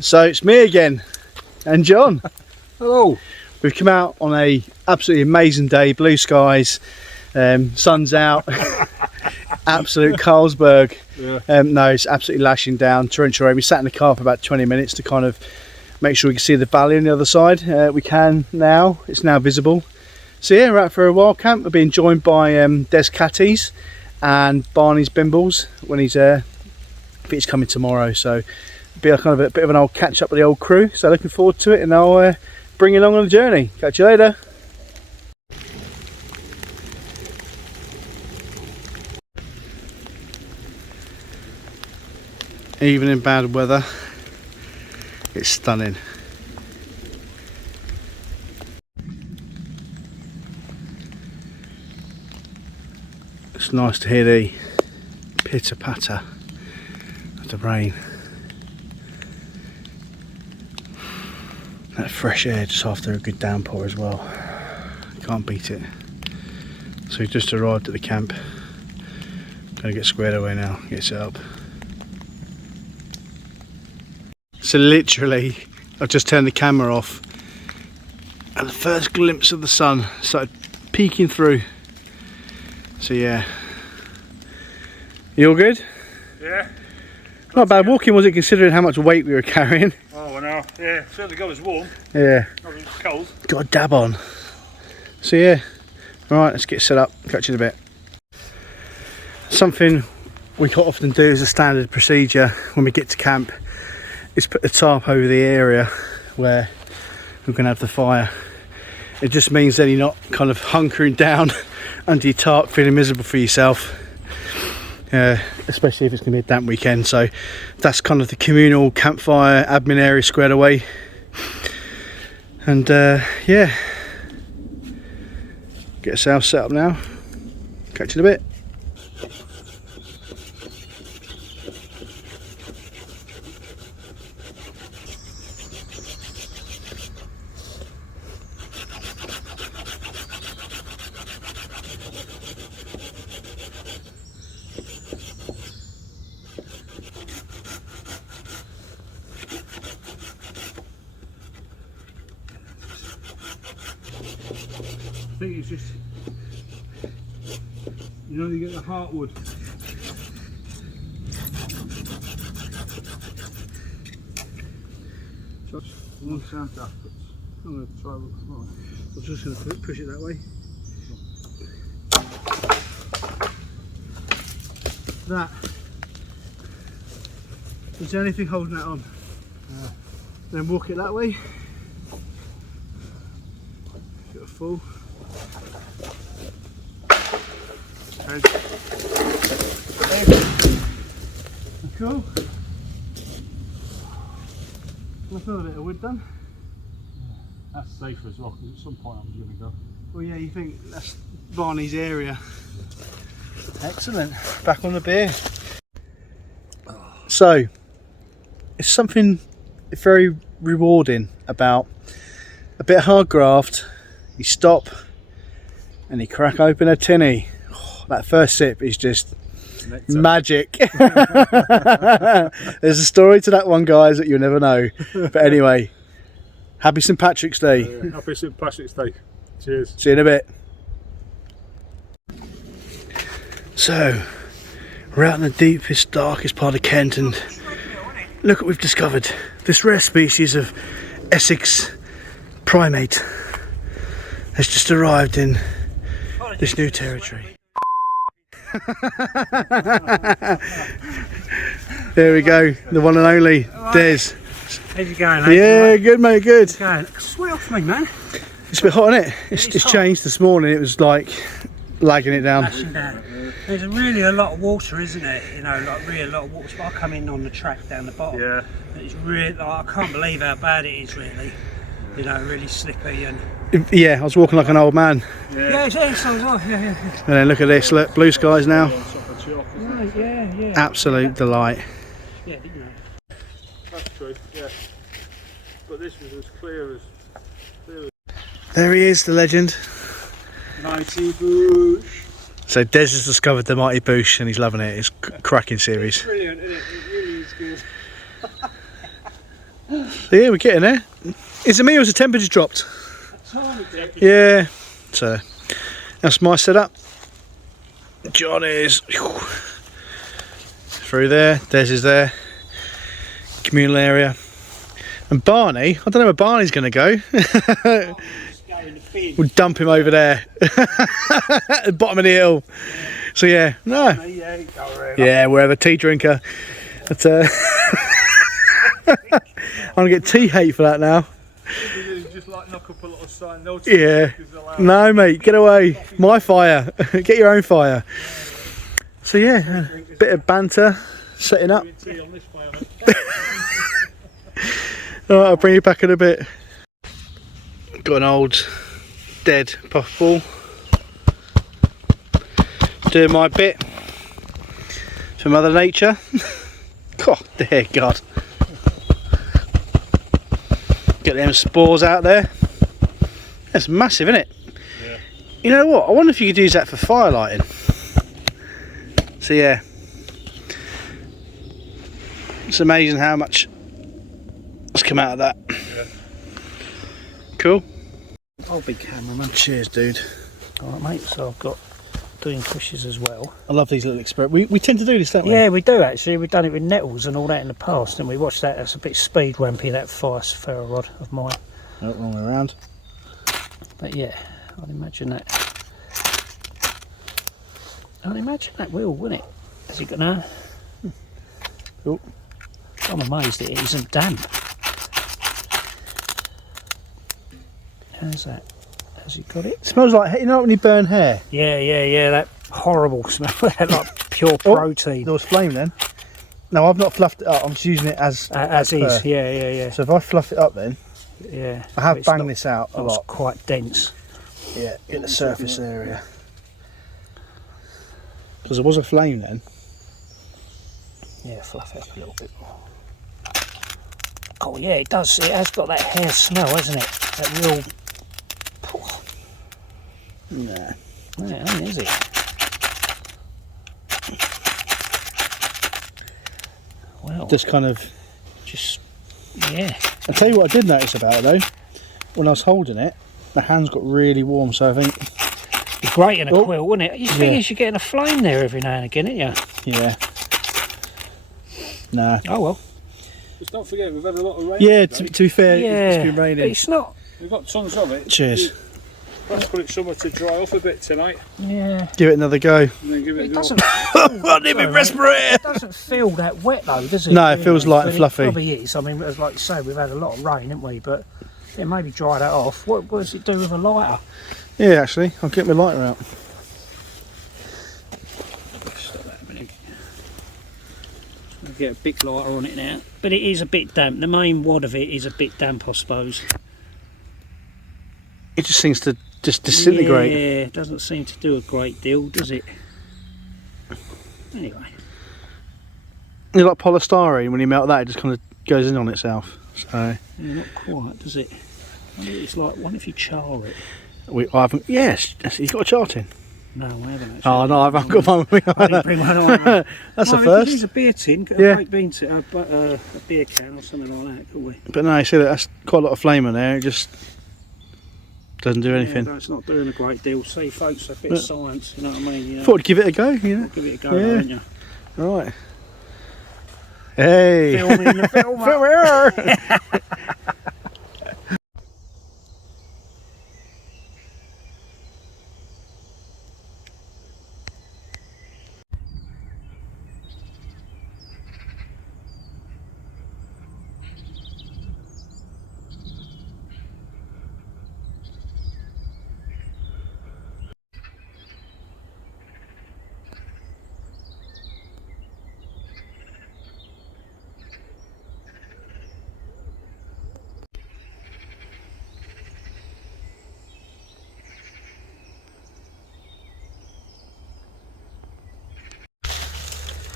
So it's me again and John. Hello. We've come out on a absolutely amazing day, blue skies, sun's out, absolute Carlsberg. Yeah. No, it's absolutely lashing down, torrential rain. We sat in the car for about 20 minutes to kind of make sure we can see the valley on the other side. We can now, it's now visible. So yeah, we're out for a wild camp. We're being joined by Des Catties and Barney's Bimbles when he's I think he's coming tomorrow, so it'll be a kind of a bit of an old catch up with the old crew. So looking forward to it, and I'll bring you along on the journey. Catch you later. Even in bad weather, it's stunning. It's nice to hear the pitter patter of the rain. That fresh air just after a good downpour as well. Can't beat it. So we just arrived at the camp. Gonna get squared away now, get set up. So literally, I've just turned the camera off and the first glimpse of the sun started peeking through. So yeah. You all good? Yeah. Not bad walking, was it, considering how much weight we were carrying? Oh, I know. Yeah, certainly got us warm. Yeah. Not really cold. Got a dab on. So yeah. Alright, let's get set up. Catch you in a bit. Something we quite often do as a standard procedure when we get to camp is put the tarp over the area where we're going to have the fire. It just means then you're not kind of hunkering down under your tarp feeling miserable for yourself, especially if it's going to be a damp weekend. So that's kind of the communal campfire admin area squared away. And yeah, get ourselves set up now. Catch you in a bit. I think it's just, you know, you get the heartwood. Just one sound afterwards. I'm going to try it. Right. I'm just going to push it that way. That. Is there anything holding that on? Then walk it that way. Get a full. Cool. I've got a bit of wood done. That's safer as well, because at some point I'm going to go. Well, yeah, you think that's Barney's area. Excellent. Back on the beer. So, it's something very rewarding about a bit of hard graft. You stop and you crack open a tinny. Oh, that first sip is just magic. There's a story to that one, guys, that you'll never know. But anyway, happy St. Patrick's Day. Happy St. Patrick's Day. Cheers. See you in a bit. So, we're out in the deepest, darkest part of Kent, and look what we've discovered. This rare species of Essex primate has just arrived in this new territory. There we go, the one and only Des. How's it going, mate? Yeah, good mate, good. Going. Sweat off me, man. It's a bit hot, isn't it? It's hot. changed this morning. It was like lagging it down. Lashing down. There's really a lot of water, isn't it? You know, like really a lot of water. But I come in on the track down the bottom. Yeah. And it's really, like, I can't believe how bad it is, really. You know, really slippy and. Yeah, I was walking like an old man. Yeah, it's excellent. Oh, yeah. And then look at this, look, blue skies now. Yeah. Absolute delight. Yeah, you know. That's true, yeah. But this was as clear as. There he is, the legend. Mighty Bush. So Des has discovered the Mighty Bush and he's loving it. It's a cracking series. Brilliant, isn't it? It really is good. So yeah, we're getting there. Is it me or has the temperature dropped? Yeah. So that's my setup. John is through there. Des is there. Communal area. And Barney, I don't know where Barney's going to go. We'll dump him over there. At the bottom of the hill. So yeah, no. Yeah, wherever, tea drinker. But, I'm going to get tea hate for that now. Just like knock up a little sign. No Yeah. No, mate, get away. My fire. Get your own fire. So yeah, a bit of banter, setting up. Alright, I'll bring you back in a bit. Got an old dead puffball. Doing my bit for Mother Nature. God, dear God. Get them spores out there. That's massive, isn't it? Yeah. You know what? I wonder if you could use that for fire lighting. So yeah. It's amazing how much has come out of that. Yeah. Cool. I'll be cameraman. Cheers, dude. Alright, mate, so I've got doing pushes as well. I love these little experiments. We tend to do this, don't we? Yeah, we do actually. We've done it with nettles and all that in the past, and we watched that. That's a bit speed rampy, that fire ferro rod of mine. No, wrong way around. But yeah, I'd imagine that. I'd imagine that will, wouldn't it? Has it got now? Cool. I'm amazed it isn't damp. How's that? Has he got it? It smells like, you know when you burn hair? Yeah. That horrible smell. That like pure protein. There was flame then. No, I've not fluffed it up. I'm just using it as is. per. Yeah. So if I fluff it up then, Yeah. I have It's banged not- this out a It's lot. quite dense. Yeah, get the surface area. Because there was a flame then. Yeah, fluff it up a little bit more. Oh yeah, it does. It has got that hair smell, hasn't it? That real. Nah. Yeah, is it? Well, Just kind of, yeah. I'll tell you what I did notice about it though. When I was holding it, my hands got really warm, so I think, It's great in a Oh. quill, wouldn't it? You think you're getting a flame there every now and again, ain't you? yeah. Nah. Oh well. Just don't forget, we've had a lot of rain. Yeah, today. to be fair, Yeah. it's been But raining. it's not. We've got tons of it. Cheers. Let's put it somewhere to dry off a bit tonight, Yeah. Give it another go. and then give it a It go. doesn't. I need my respirator. It doesn't feel that wet though, does it? No, it feels light and But fluffy. It probably is. I mean, as like you say, we've had a lot of rain, haven't we? But yeah, maybe dry that off. What does it do with a lighter? Yeah, actually, I'll get my lighter out. Stop that a minute. I'll get a big lighter on it now. But it is a bit damp. The main wad of it is a bit damp, I suppose. It just seems to just disintegrate. Yeah, it doesn't seem to do a great deal, does it? Anyway. It's like polystyrene, when you melt that, it just kind of goes in on itself. So Yeah, not quite, does it? I mean, it's like, what if you char it? I haven't. Yes, you've got a chart in. No, I haven't actually. Oh no, I've got one with me. I didn't bring one on. That's No, a we could first. use a beer tin, a Yeah. baked bean tin, a beer can or something like that, could we? But no, you see that that's quite a lot of flame in there. It just doesn't do Yeah, anything. no, it's not doing a great deal. See, folks, a bit of science, you know what I mean? You know, Thought I'd give it a go. You know. give it a go, Yeah. don't you? All right. Hey. Filming the film.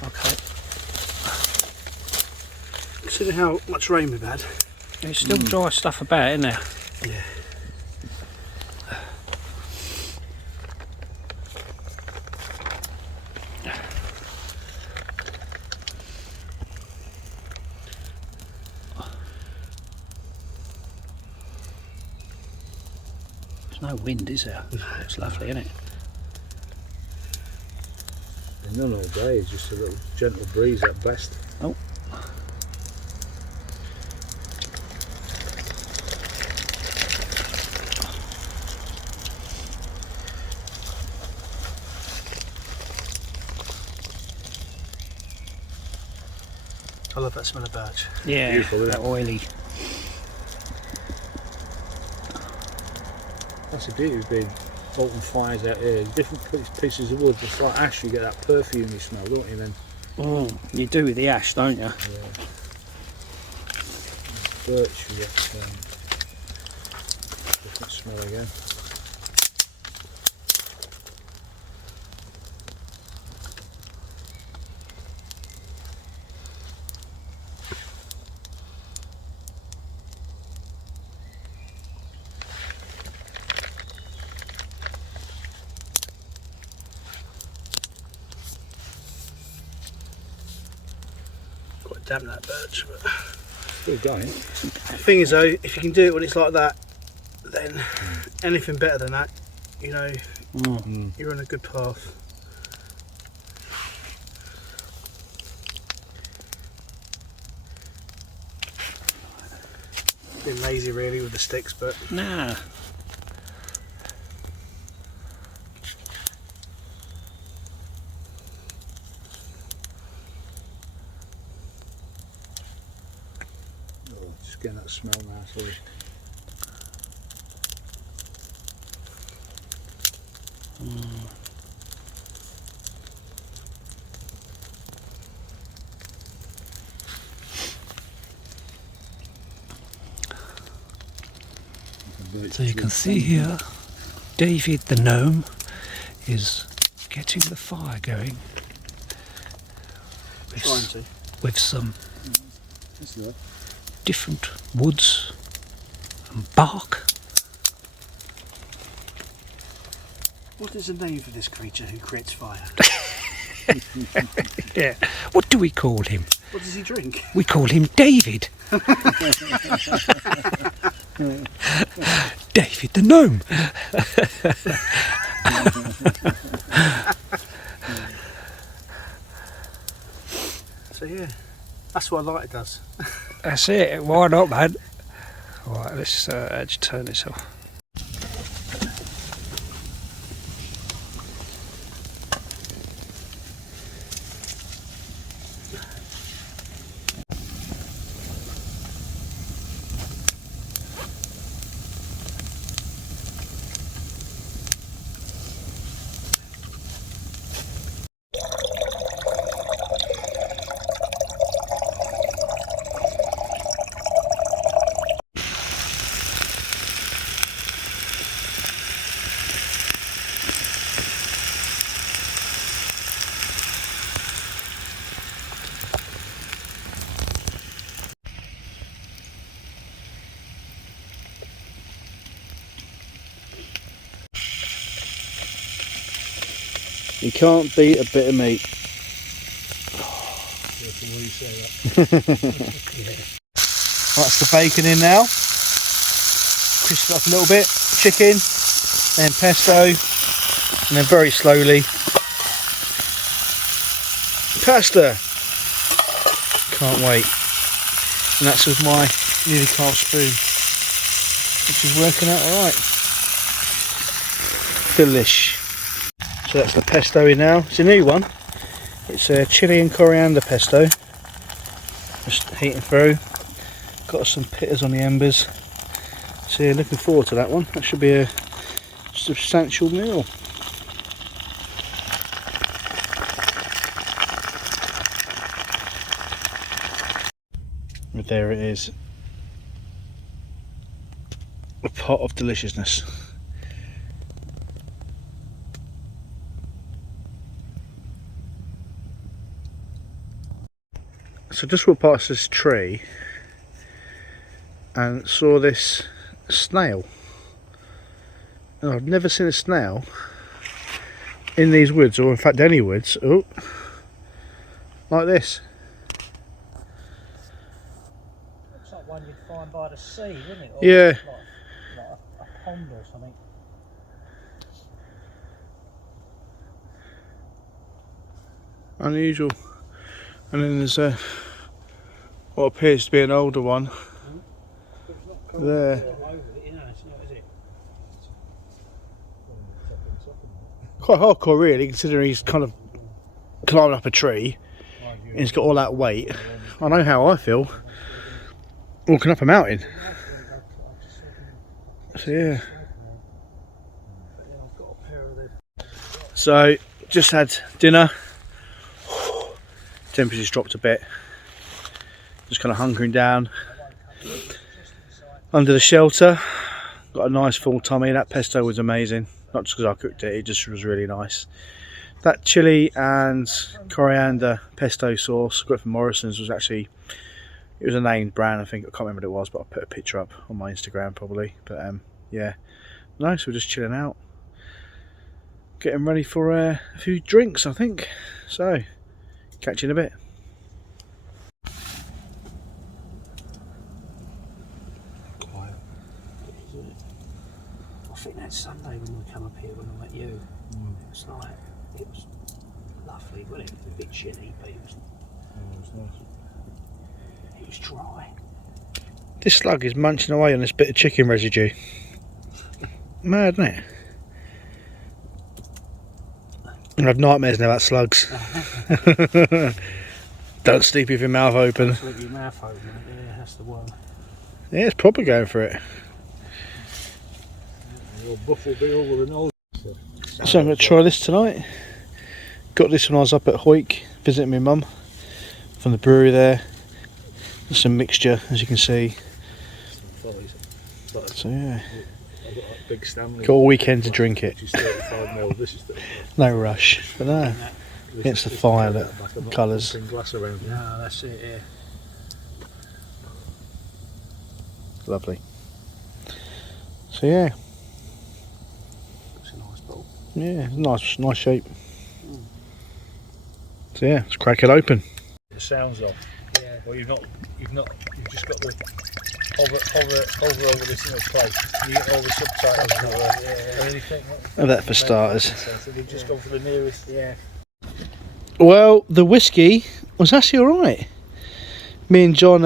Okay. Consider how much rain we've had. There's still dry stuff about, isn't there? Yeah. no wind, is there? It's lovely, isn't it? None all day, it's just a little gentle breeze at best. Oh. I love that smell of birch. Yeah, Beautiful, isn't that it? oily. That's the beauty of being open fires out here. Different pieces of wood, it's like ash, you get that perfumey smell, don't you then? You do with the ash, don't you? Yeah. Birch, you get different smell again. Quite damp that birch, but Still going. the thing is though, if you can do it when it's like that, then anything better than that, you know, you're on a good path. Been lazy really with the sticks, but Nah. Oh, just getting that smell now, sorry. So you can see here, David the gnome is getting the fire going trying to. with some That's right. different woods and bark. What is the name for this creature who creates fire? Yeah. What do we call him? What does he drink? We call him David. David the gnome. So yeah, that's what a lighter does. That's it. Why not, man? Right, let's just turn this off. You can't beat a bit of meat. Careful what you say that. That's the bacon in now. Crisp it up a little bit. Chicken, then pesto, and then very slowly pasta. Can't wait. And that's with my newly carved spoon, which is working out alright. Delish. So that's the pesto in now. It's a new one. It's a chilli and coriander pesto. Just heating through. Got some pitters on the embers. So yeah, looking forward to that one. That should be a substantial meal. And there it is. A pot of deliciousness. So just walked past this tree and saw this snail. And I've never seen a snail in these woods, or in fact any woods, like this. Looks like one you'd find by the sea, wouldn't it? Yeah. Like a pond or something. unusual. And then there's what appears to be an older one there. Quite hardcore really, considering he's kind of climbing up a tree and he's got all that weight. I know how I feel walking up a mountain. So yeah. So just had dinner. Temperature's dropped a bit. Just kind of hunkering down under the shelter. Got a nice full tummy. That pesto was amazing. Not just because I cooked it, it just was really nice. That chilli and coriander pesto sauce got from Morrison's was actually, it was a named brand, I think. I can't remember what it was, but I'll put a picture up on my Instagram probably. But yeah, nice. We're just chilling out, getting ready for a few drinks, I think. So catch you in a bit. Quiet. I think that Sunday when we come up here when I met you, it was lovely, wasn't it? It was a bit chilly, but it was nice. It was dry. This slug is munching away on this bit of chicken residue. Mad, isn't it? I have nightmares now about slugs. Don't sleep with your mouth open. Don't sleep with your mouth open, yeah, that's the one. Yeah, it's proper going for it. Your buff will be over the nose. So I'm going to try this tonight. Got this when I was up at Hoyk visiting my mum from the brewery there. There's some mixture, as you can see. So yeah, I've got that big Stanley. got all weekend to drink it. Which is 35ml. This is No rush, but no. Against the violet colours. Glass around here. No, that's it, yeah. Lovely. So yeah, It's a nice bottle. yeah, nice shape. So yeah, let's crack it open. The sounds off. Yeah. Well, you've just got the hover over this in its place. You get all the subtitles now. And then you think, Have that for starters. So we've just gone for the nearest. Yeah. Well, the whiskey was actually alright. Me and John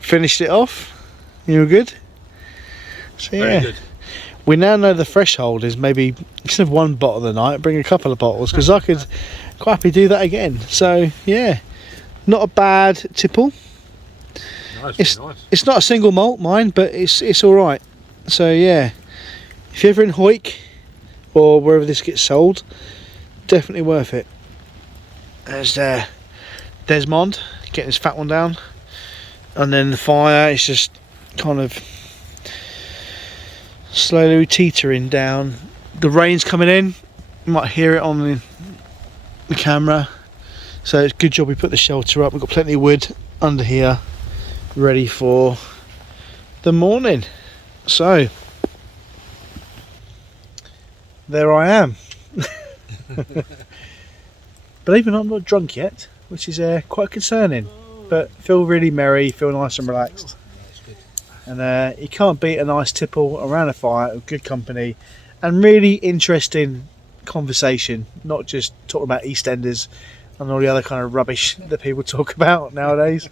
finished it off. You were good? So yeah. Very good. We now know the threshold is maybe instead of one bottle a night, bring a couple of bottles, because I could quite happily do that again. So yeah, not a bad tipple. Nice. It's not a single malt, mine, but it's all right. So yeah, if you're ever in Hoyk or wherever this gets sold, definitely worth it. There's Desmond getting his fat one down, and then the fire is just kind of slowly teetering down. The rain's coming in. You might hear it on the camera. So it's a good job we put the shelter up. We've got plenty of wood under here ready for the morning. So there I am. Believe it or not, I'm not drunk yet, which is quite concerning, but feel really merry, feel nice and relaxed. And you can't beat a nice tipple around a fire with good company and really interesting conversation, not just talking about EastEnders and all the other kind of rubbish that people talk about nowadays.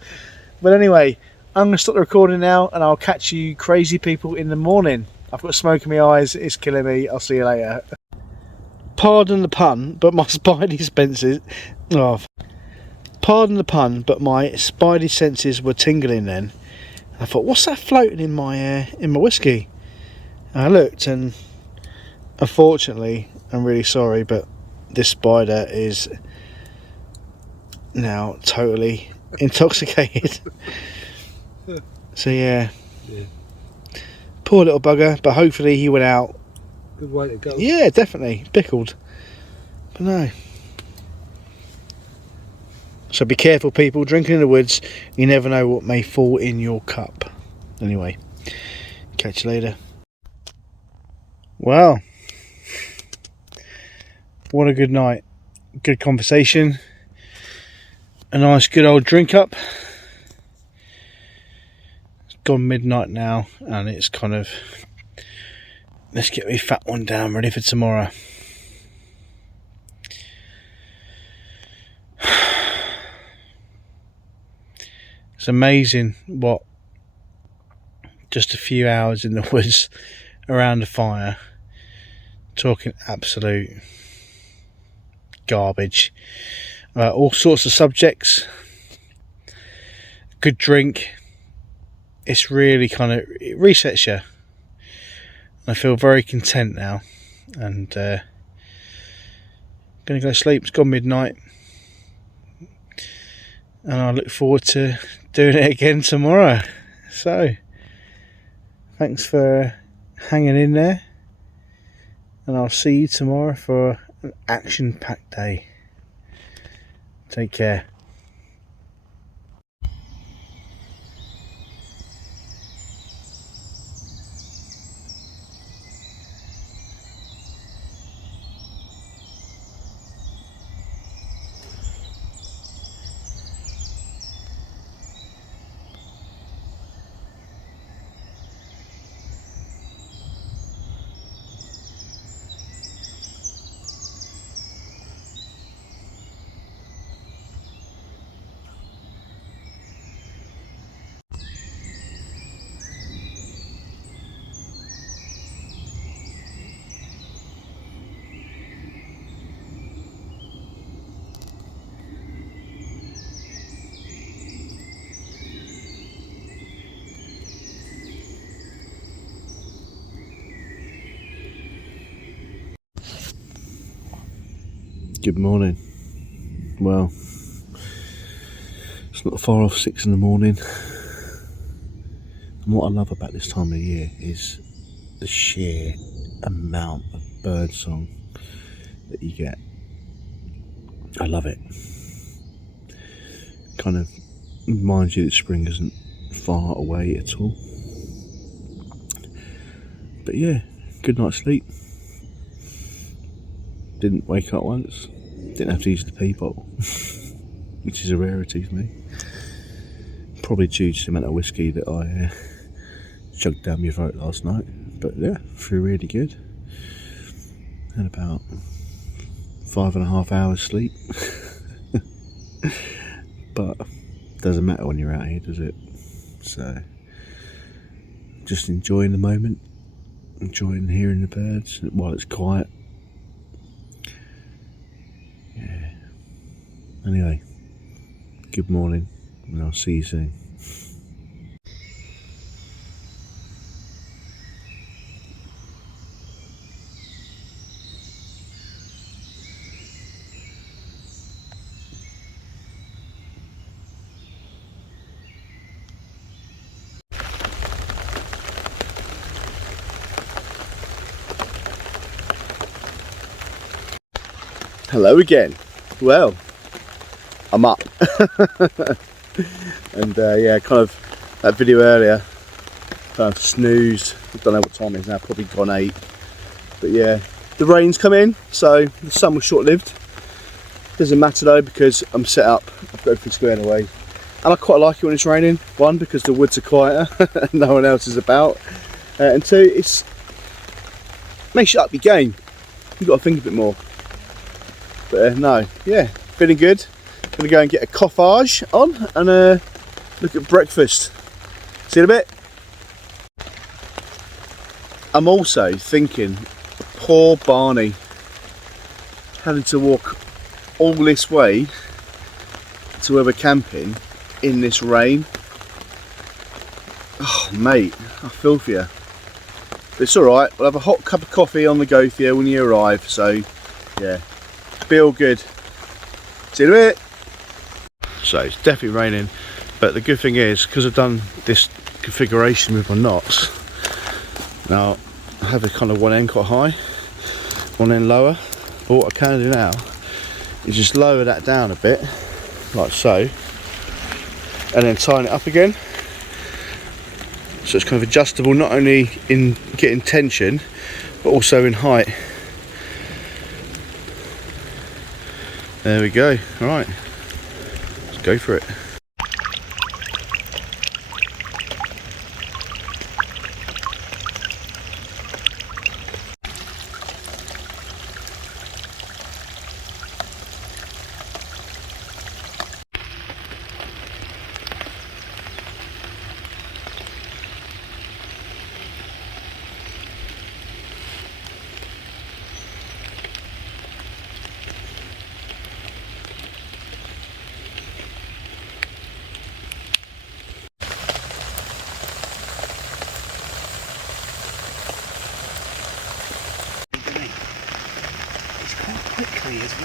But anyway, I'm going to stop the recording now and I'll catch you crazy people in the morning. I've got smoke in my eyes, it's killing me. I'll see you later. Pardon the pun, but my spidey senses... Oh, pardon the pun, but my spidey senses were tingling then. I thought, what's that floating in my whiskey? And I looked, and unfortunately, I'm really sorry, but this spider is now totally intoxicated. So yeah, poor little bugger. But hopefully he went out. Good way to go. Yeah, definitely pickled. But no. So be careful, people, drinking in the woods. You never know what may fall in your cup. Anyway, catch you later. Well, what a good night. Good conversation. A nice good old drink up. It's gone midnight now and it's kind of, let's get my fat one down ready for tomorrow. It's amazing what just a few hours in the woods around a fire, talking absolute garbage about all sorts of subjects, good drink. It's really kind of, it resets you. I feel very content now, and gonna go to sleep. It's gone midnight, and I look forward to doing it again tomorrow. So thanks for hanging in there, and I'll see you tomorrow for an action-packed day. Take care. Good morning. Well, it's not far off 6 in the morning, and what I love about this time of year is the sheer amount of bird song that you get. I love it. Kind of reminds you that spring isn't far away at all. But yeah, good night's sleep. Didn't wake up once. Didn't have to use the pee bottle, which is a rarity for me. Probably due to the amount of whiskey that I chugged down my throat last night. But yeah, feel really good. Had about 5.5 hours sleep. But doesn't matter when you're out here, does it? So just enjoying the moment, enjoying hearing the birds while it's quiet. Yeah. Anyway, good morning, and I'll see you soon. Hello again. Well, I'm up. And yeah, kind of that video earlier, kind of snoozed. I don't know what time it is now, probably gone 8. But yeah, the rain's come in, so the sun was short-lived. Doesn't matter though, because I'm set up, I've got everything squared away. And I quite like it when it's raining. One, because the woods are quieter, and no one else is about. And two, it makes you up your game. You've got to think a bit more. But no, yeah, feeling good. Gonna go and get a coffage on and look at breakfast. See you in a bit. I'm also thinking, poor Barney, having to walk all this way to where we're camping in this rain. Oh mate, I feel for you. But it's alright, we'll have a hot cup of coffee on the go for you when you arrive, so yeah. Be all good. See you in a bit. So it's definitely raining, but the good thing is, because I've done this configuration with my knots, now I have a kind of one end quite high, one end lower. But what I can do now is just lower that down a bit, like so, and then tighten it up again. So it's kind of adjustable, not only in getting tension, but also in height. There we go. All right, let's go for it.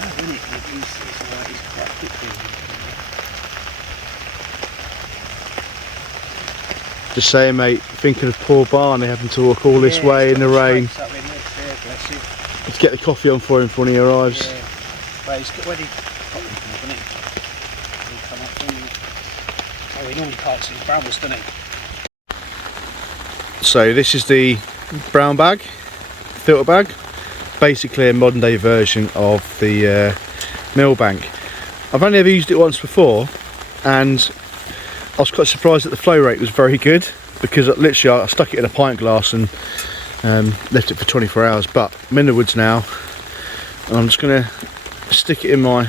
mad, isn't it? He's quite quick doing it. Just saying, mate, thinking of poor Barney having to walk all this way in the rain to get the coffee on for him when he arrives. Yeah. But he's got, when he got them from, doesn't he? He'll come up from, oh, he normally kites his brothers, doesn't he? So this is the brown bag, filter bag, basically a modern day version of the Millbank. I've only ever used it once before, and I was quite surprised that the flow rate was very good, because literally I stuck it in a pint glass and left it for 24 hours. But I'm in the woods now, and I'm just going to stick it in my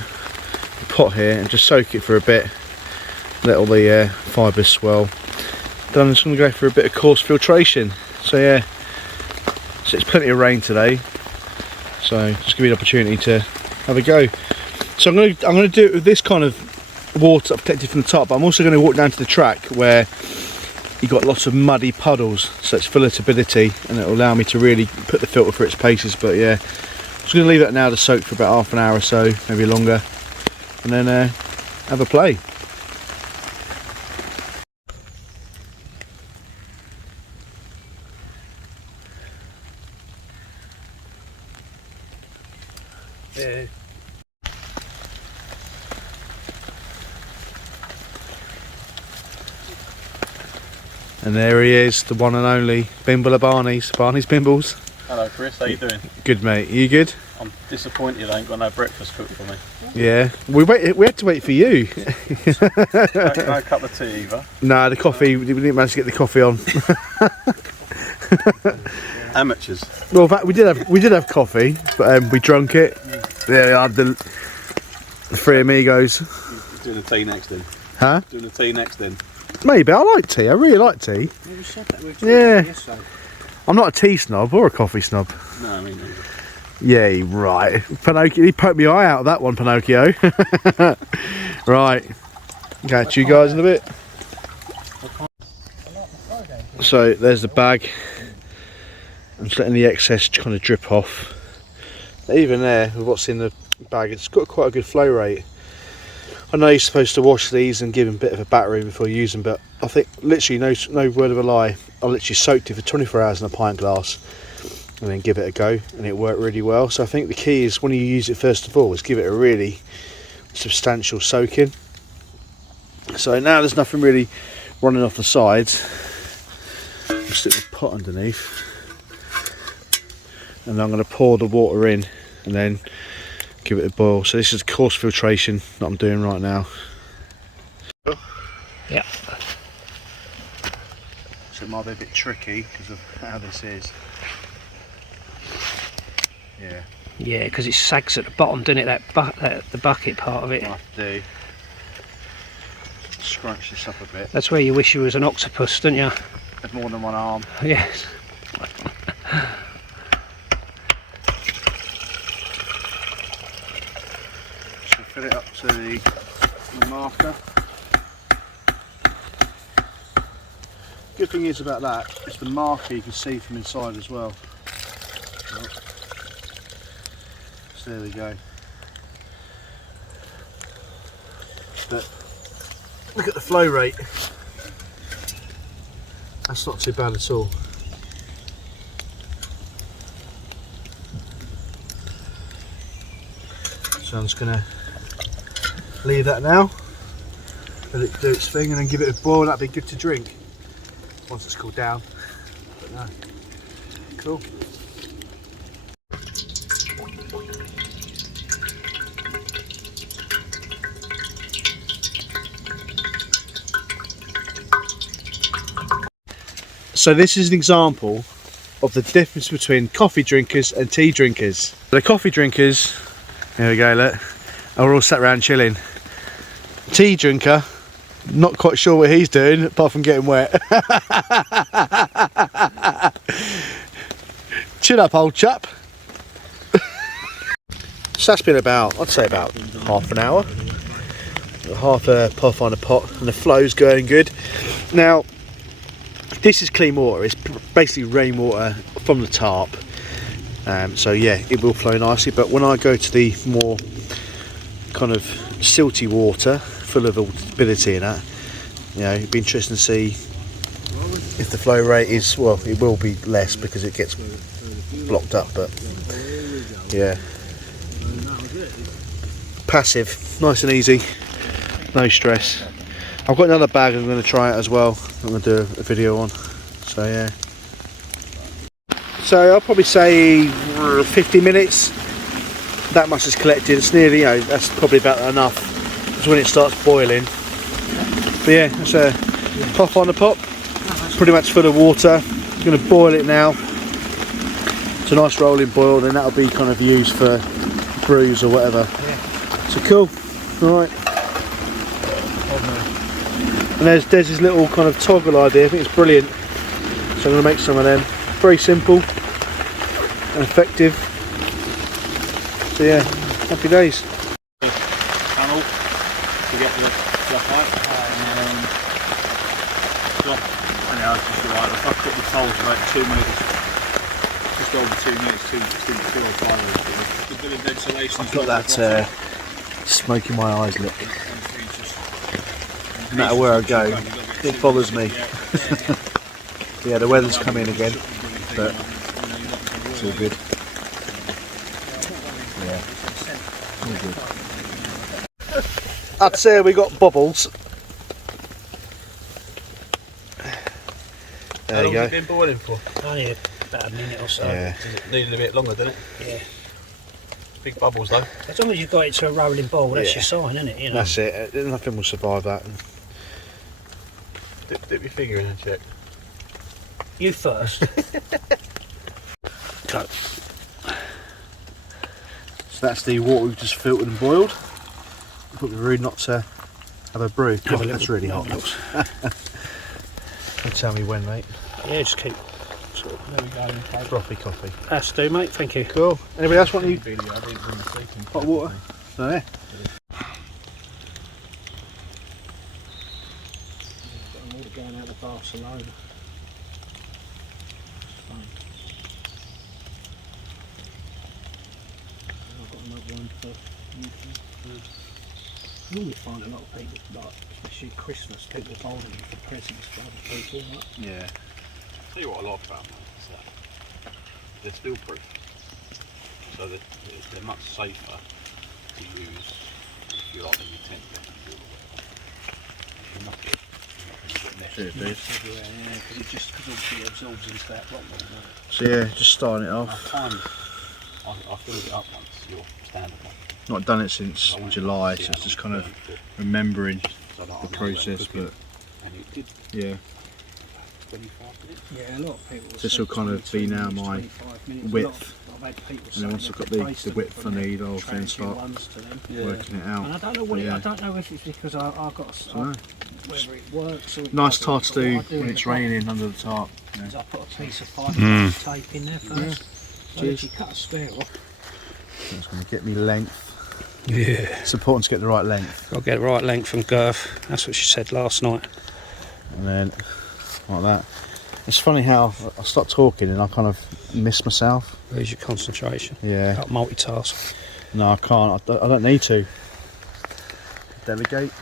pot here and just soak it for a bit, let all the fibres swell. Then I'm just going to go for a bit of coarse filtration. So yeah, so it's plenty of rain today, so just give me an opportunity to have a go. So I'm going to do it with this kind of water protected from the top, but I'm also going to walk down to the track where you've got lots of muddy puddles, so it's full of turbidity, and it will allow me to really put the filter through its paces. But yeah, I'm just going to leave that now to soak for about half an hour or so, maybe longer, and then have a play. Yeah. And there he is, the one and only Bimble of Barney's Bimbles. Hello Chris, how you doing? Good, mate. Are you good? I'm disappointed I ain't got no breakfast cooked for me. Yeah, we had to wait for you. No cup of tea either. No, the coffee, we didn't manage to get the coffee on. Amateurs. Well, in fact, we did have coffee, but we drunk it. There we are, the three amigos. Doing the tea next then. Huh? Doing the tea next then. Maybe. I like tea. I really like tea. Yeah, we said that. We were Yeah. yesterday. I'm not a tea snob or a coffee snob. No, I mean neither. Yeah, you're right. Pinocchio, he poked my eye out of that one, Pinocchio. Right. Catch you guys in a bit. So there's the bag. I'm just letting the excess kind of drip off. Even there, with what's in the bag, it's got quite a good flow rate. I know you're supposed to wash these and give them a bit of a battering before you use them, but I think literally no word of a lie, I literally soaked it for 24 hours in a pint glass and then give it a go, and it worked really well. So I think the key is, when you use it first of all, is give it a really substantial soaking. So now there's nothing really running off the sides. I'll stick the pot underneath, and I'm going to pour the water in and then give it a boil. So this is coarse filtration that I'm doing right now. Yeah. So it might be a bit tricky because of how this is. Yeah. Yeah, because it sags at the bottom, doesn't it? The bucket part of it. I have to do. Scrunch this up a bit. That's where you wish you was an octopus, don't you? With more than one arm. Yes. So fill it up to the marker. Good thing is about that is the marker you can see from inside as well. So there we go. But look at the flow rate. That's not too bad at all. So I'm just going to leave that now, let it do its thing, and then give it a boil. That'd be good to drink once it's cooled down. But no, cool. So this is an example of the difference between coffee drinkers and tea drinkers. The coffee drinkers, there we go, look, and we're all sat around chilling. Tea drinker, not quite sure what he's doing apart from getting wet. Chill up, old chap. So that's been about, I'd say about half an hour. Half a Pathfinder pot, and the flow's going good. Now, this is clean water. It's basically rainwater from the tarp. So yeah, it will flow nicely. But when I go to the more kind of silty water, full of ability in that, you know, it'd be interesting to see if the flow rate is, well, it will be less because it gets blocked up, but yeah, passive, nice and easy, no stress. I've got another bag I'm going to try it as well, I'm going to do a video on, so yeah. So I'll probably say 50 minutes, that much is collected. It's nearly, you know, that's probably about enough. It's when it starts boiling. But yeah, that's a Pathfinder pot, pretty much full of water. I'm going to boil it now. It's a nice rolling boil, and that'll be kind of used for brews or whatever. Yeah. So cool. All right. And there's this little kind of toggle idea. I think it's brilliant. So I'm going to make some of them. Very simple and effective. So yeah, happy days. Tunnel to get the pipe. Anyhow, it's just alright. If I put the poles about 2 minutes, just over 2 minutes, 2 or 5 minutes. The bit of ventilation. I've got that smoke in my eyes, look. No matter where I go, it bothers me. Yeah, the weather's come in again, but it's all good. Yeah, all good. I'd say we got bubbles. There you go. How long has it been boiling for? Only about a minute or so. Yeah. It needed a bit longer, didn't it? Yeah. Big bubbles though. As long as you've got it to a rolling ball, that's Yeah. your sign, isn't it? You know. That's it. Nothing will survive that. Dip your finger in and check. You first. So that's the water we've just filtered and boiled. It would be rude not to have a brew. Have a That's little- really hot. You tell me when, mate. Yeah, just keep. Sort of, there we go. Okay. Frothy coffee. That's do, mate. Thank you. Cool. Anybody else want any Video, I didn't bring the sleeping hot water? No, yeah. Got water going out of Barcelona. I've got another one for YouTube. You normally find a lot of people, like, especially Christmas, people buying them for presents for other people. Like. Yeah. Tell you what I like about them is that they're still proof, so they're much safer to use if you're like in your tent or whatever. Yeah, because it just obviously absorbs into that rock wall. So yeah, just starting it off. I filled it up once, your standard one. Not done it since July, so it's just kind of remembering the process, but And it did yeah. 25 minutes. Yeah, a lot of people. This will kind of be now my 25 minutes. width. And then once I've got the width I need, I'll then start working it out. And I don't know what Yeah. I don't know if it's because I've got No. whether it works or it Nice doesn't, tarp to but do what I do when in it's the raining under the tarp. box is I put a piece of 5 tape in there first. So Cheers. if you cut a square off, So it's going to get me length. yeah, It's important to get the right length. got to get the right length and girth. That's what she said last night. And then like that. It's funny how I start talking and I kind of miss myself. Lose your concentration. Yeah. Got multitask. No, I can't. I don't need to. Delegate.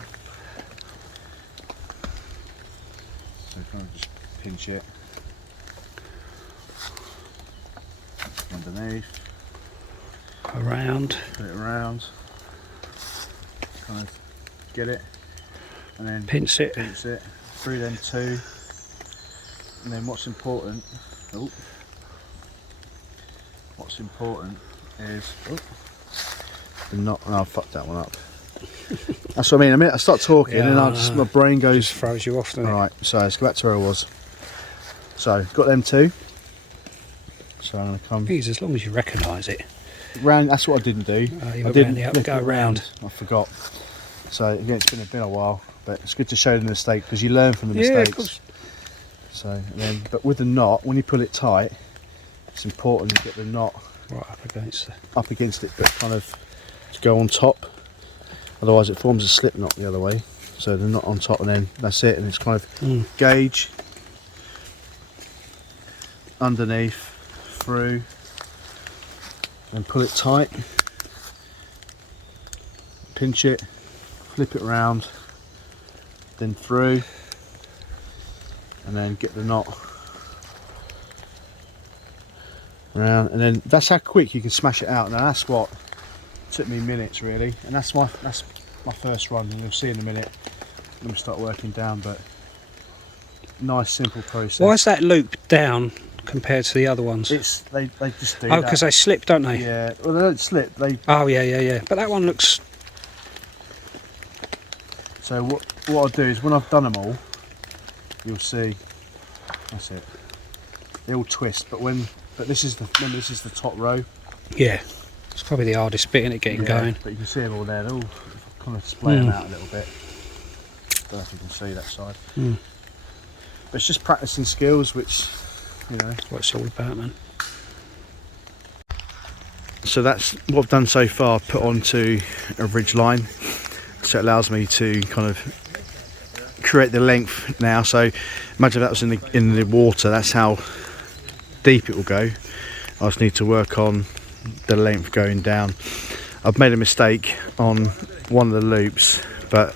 So kind of just pinch it underneath, Around. put it around, kind of get it, and then Pinch it. pinch it through them two. And then what's important? What's important is the knot. Oh, I fucked that one up. That's what I mean. I start talking and my brain goes. Just throws you off, doesn't it? Alright, so let's go back to where I was. So, got them two. So I'm going to come Geez, as long as you recognise it. round. That's what I didn't do. You I went didn't round the up, flip go it round. I forgot. So again, it's been a while, but it's good to show the mistake because you learn from the Yeah, of mistakes. course. So and then, but with the knot, when you pull it tight, it's important you get the knot Right up against the... up against it, but kind of to go on top. Otherwise, it forms a slip knot the other way. So the knot on top, and then that's it. And it's kind of gauge underneath, through, and pull it tight, pinch it, flip it around, then through, and then get the knot around, and then that's how quick you can smash it out. Now that's what took me minutes really, and that's my first run, and you'll see in a minute when we start working down. But nice simple process. Why is that loop down compared to the other ones? It's they just do Oh, that. because they slip, don't they? Yeah, well they don't slip, they... Oh yeah. But that one looks... So what I'll do is when I've done them all, you'll see, that's it, they all twist, but this is the top row. Yeah, it's probably the hardest bit, isn't it, getting going? But you can see them all there, they're all kind of splay them out a little bit. Don't know if you can see that side. But it's just practicing skills, which, you know, That's what it's all about, man. So that's what I've done so far, put onto a ridge line, so it allows me to kind of create the length now. So imagine if that was in the water, that's how deep it will go. I just need to work on the length going down. I've made a mistake on one of the loops, but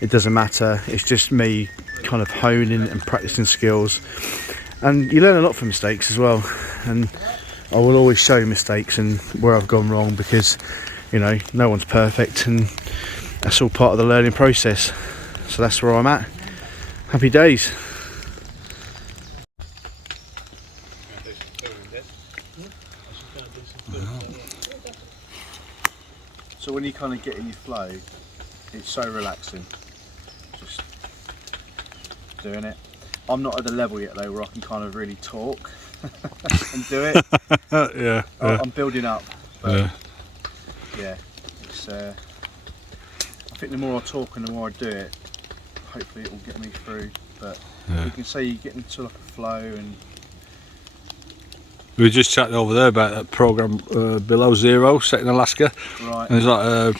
it doesn't matter, it's just me kind of honing and practicing skills, and you learn a lot from mistakes as well, and I will always show mistakes and where I've gone wrong, because, you know, no one's perfect and that's all part of the learning process. So that's where I'm at. Happy days. So when you kind of get in your flow, it's so relaxing, just doing it. I'm not at the level yet though where I can kind of really talk and do it. Yeah. I'm building up, but yeah, it's, I think the more I talk and the more I do it, hopefully it will get me through. But you can say you get into like a flow. And we were just chatting over there about that program Below Zero set in Alaska. Right. And there's like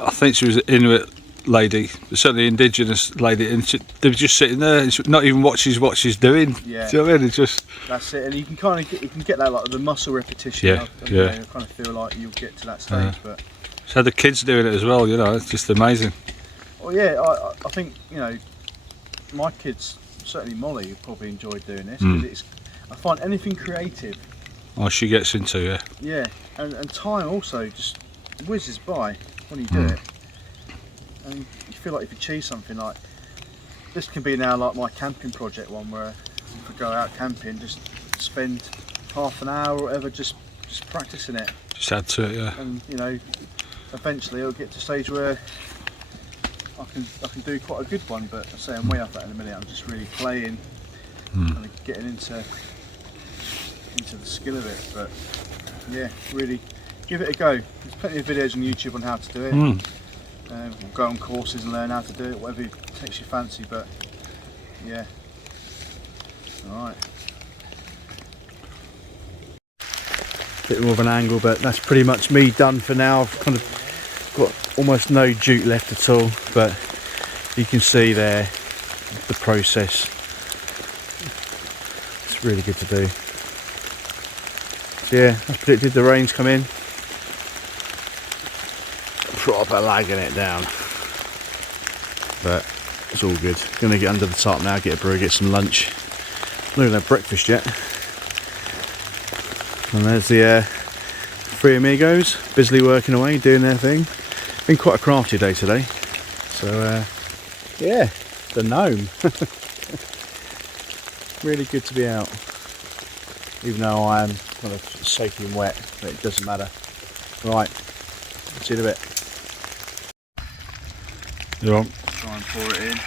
I think she was an Inuit lady, certainly indigenous lady, and they were just sitting there and not even what she's doing. Yeah. Do you know what I mean? It's just, that's it, and you can kind of get that, like the muscle repetition. Yeah, You know, I kind of feel like you'll get to that stage. But so the kids doing it as well, you know, it's just amazing. well, yeah, I think, you know, my kids, certainly Molly, probably enjoy doing this, because I find anything creative. Oh, she gets into, Yeah, and time also just whizzes by when you do it. And you feel like if you achieve something, like this can be now like my camping project one, where if I go out camping, just spend half an hour or whatever just practicing it. Just add to it, yeah. And you know, eventually it'll get to a stage where I can do quite a good one. But I say I'm way off that in a minute. I'm just really playing and getting into the skill of it. But yeah, really give it a go. There's plenty of videos on YouTube on how to do it. We'll go on courses and learn how to do it, whatever takes your fancy. But yeah, all right. Bit more of an angle, but that's pretty much me done for now. I've kind of got almost no jute left at all, but you can see there the process. It's really good to do. So yeah, as predicted, the rain's come in. Proper lagging it down, but it's all good. Gonna get under the top now, get a brew, get some lunch. Not even had breakfast yet. And there's the three amigos busily working away, doing their thing. Been quite a crafty day today. So yeah, the gnome. Really good to be out, even though I am kind of soaking wet, but it doesn't matter. Right, see you in a bit. Yeah. Try and pour it in.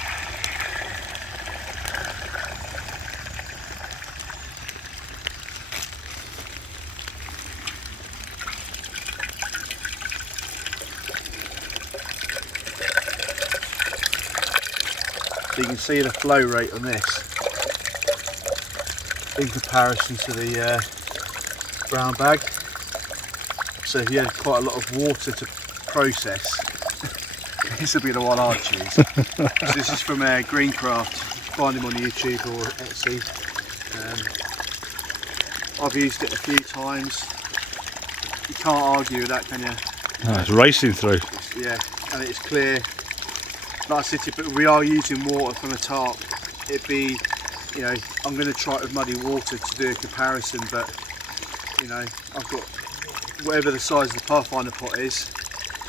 So you can see the flow rate on this in comparison to the brown bag. So if you had quite a lot of water to process, this would be the one I'd choose. So this is from Greencraft. Find him on YouTube or Etsy. I've used it a few times. can't argue with that, can you? Oh, it's racing through. Yeah, and it's clear. Like I said to you, but we are using water from the tarp. It'd be, you know, I'm going to try it with muddy water to do a comparison, but you know, I've got whatever the size of the Pathfinder pot is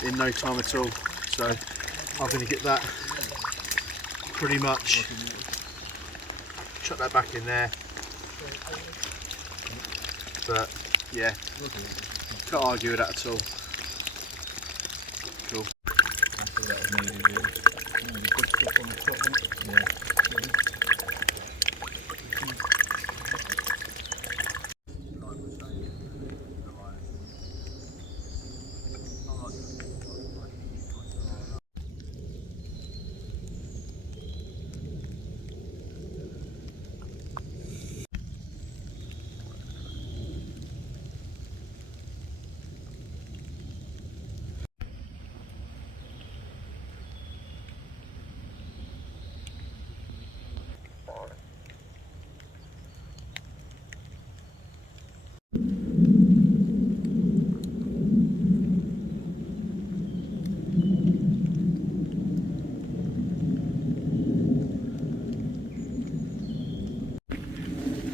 in no time at all. So I'm going to get that pretty much. Chuck that back in there. But yeah, can't argue with that at all. Cool.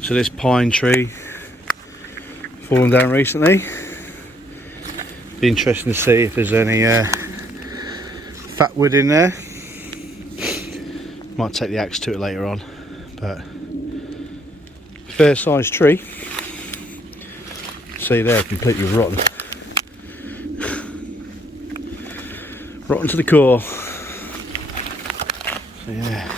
So this pine tree fallen down recently. Be interesting to see if there's any fat wood in there. Might take the axe to it later on, but fair sized tree. See there, completely rotten. Rotten to the core. So yeah.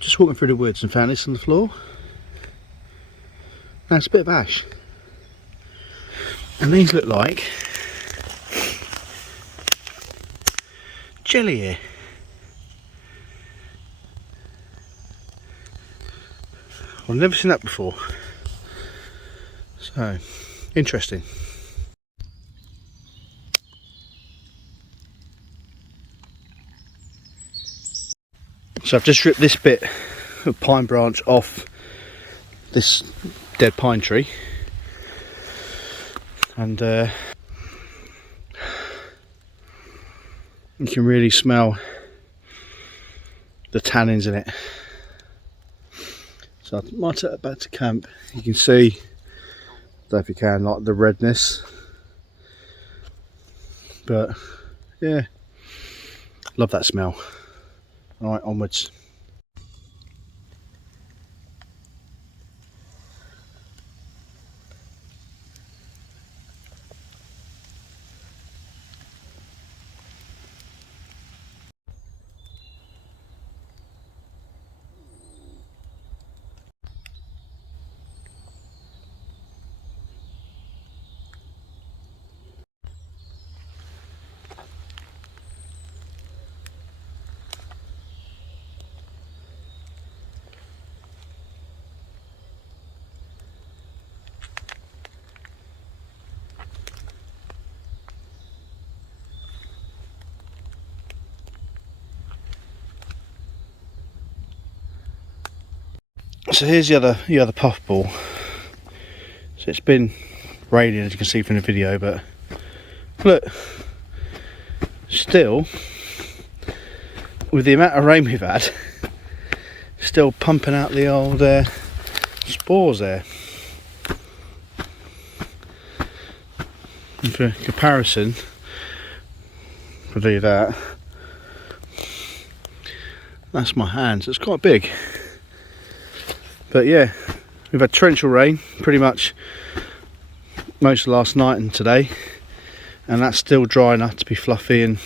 Just walking through the woods and found this on the floor. Now it's a bit of ash. And these look like jelly here. I've never seen that before. So, interesting. So I've just ripped this bit of pine branch off this dead pine tree, and you can really smell the tannins in it. So I might take that back to camp. You can see, I don't know if you can, like the redness, but yeah, love that smell. Alright, onwards. So here's the other puffball. So it's been raining, as you can see from the video, but look, still with the amount of rain we've had, still pumping out the old spores there. And for comparison, if I do that, that's my hand, so it's quite big. But yeah, we've had torrential rain pretty much most of last night and today, and that's still dry enough to be fluffy and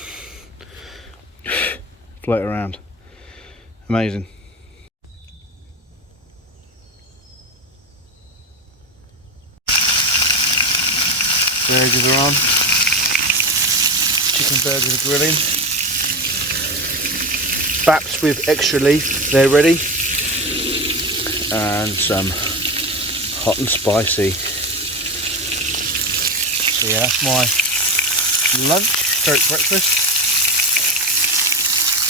float around. Amazing. Burgers are on. Chicken burgers are grilling. Baps with extra leaf, they're ready. And some hot and spicy. So yeah, that's my lunch, stroke breakfast.